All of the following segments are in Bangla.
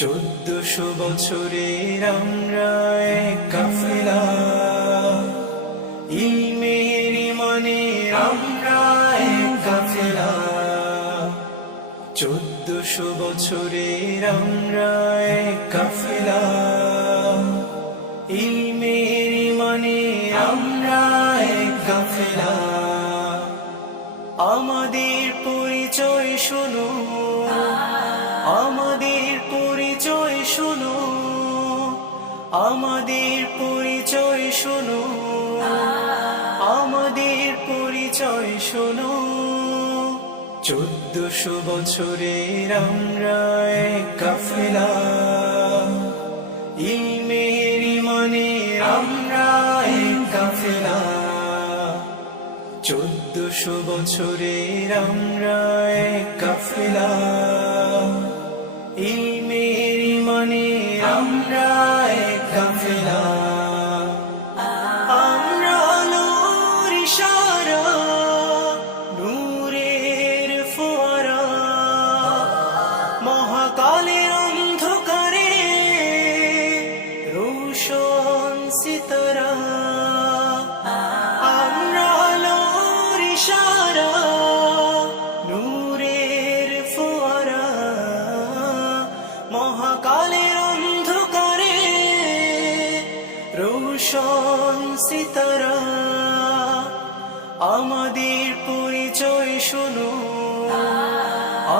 1400 বছরের আমরা এক কাফেলা, ইলমের ইমানের আমরা এক কাফেলা। 1400 বছরের আমরা এক কাফেলা, ইলমের ইমানের আমরা এক কাফেলা। আমাদের পরিচয় শোনো, আমাদের পরিচয় শোনো, আমাদের পরিচয় শোনো, আমাদের পরিচয় শোনো। 1400 বছরের আমরা এক কাফেলা, ইলমের ইমানের আমরা এক কাফেলা। 1400 বছরের আমরা এক কাফেলা, ইলমের ইমানের আমরা এক কাফেলা। আমরা আলোর ইশারা, নূরের ফোয়ারা, মহাকালের অন্ধকারে রোশন সিতারা। আমরা আলোর ইশারা, নূরের ফোয়ারা, মহাকালের অন্ধকারে রোশন সিতারা। আমাদের পরিচয় শোনো,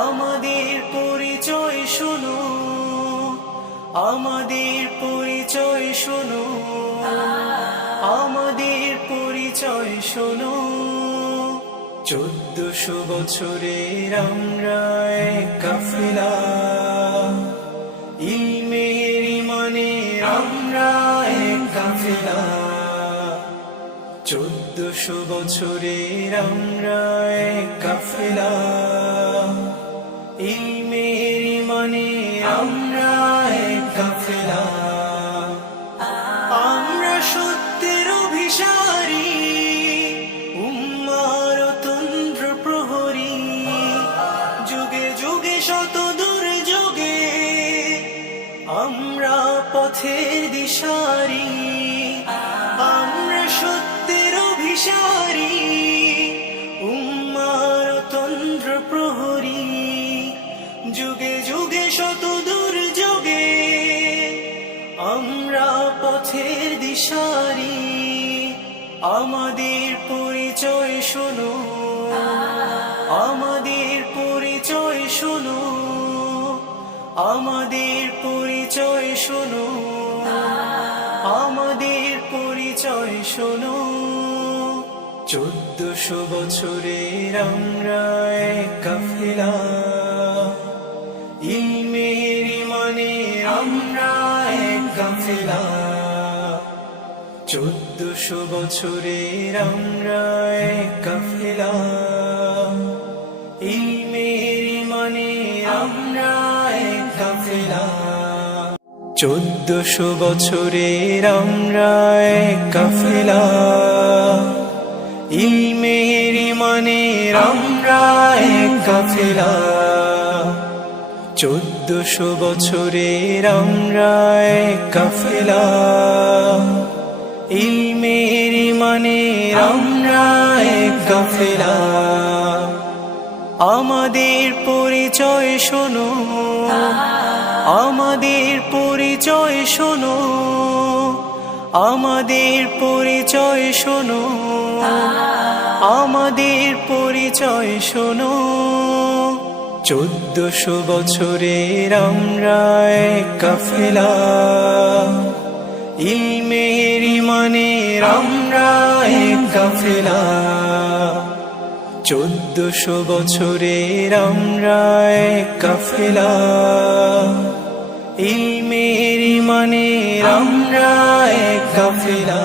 আমাদের পরিচয় শোনো, আমাদের পরিচয় শোনো, আমাদের পরিচয় শোনো। 1400 বছরের আমরা এক কাফেলা, ইলমের ইমানের আমরা এক কাফেলা। 1400 বছরের আমরা এক কাফেলা, ইলমের ইমানের আমরা এক কাফেলা। আমরা সত্যের অভিসারী, উম্মার তন্দ্র প্রহরী, যুগে যুগে শত দুর্যোগে আমরা পথের দিশারি। আমরা সত্যের অভিসারী, উম্মার তন্দ্র প্রহরী, যুগে যুগে শত দুর্যোগে আমরা পথের দিশারি। আমাদের পরিচয় শোনো, আমাদের পরিচয় শোনো, আমাদের পরিচয় শোনো, আমাদের পরিচয় শোনো। 1400 বছরের আমরা এক কাফেলা, ইলমের ইমানের আমরা এক কাফেলা। 1400 বছরের আমরা এক কাফেলা, ইলমের ইমানের আমরা এক কাফেলা। 1400 বছরের আমরা এক কাফেলা, ইলমের ইমানের আমরা এক কাফেলা। 1400 বছরের আমরা এক কাফেলা, ইলমের ইমানের আমরা এক কাফেলা। আমাদের পরিচয় শোনো, আমাদের পরিচয় শোনো, আমাদের পরিচয় শোনো, আমাদের পরিচয় শোনো। 1400 বছরের আমরা এক কাফেলা, ইলমের ইমানের আমরা এক কাফেলা। 1400 বছরের আমরা এক কাফেলা, ইলমের ইমানের আমরা এক কাফেলা।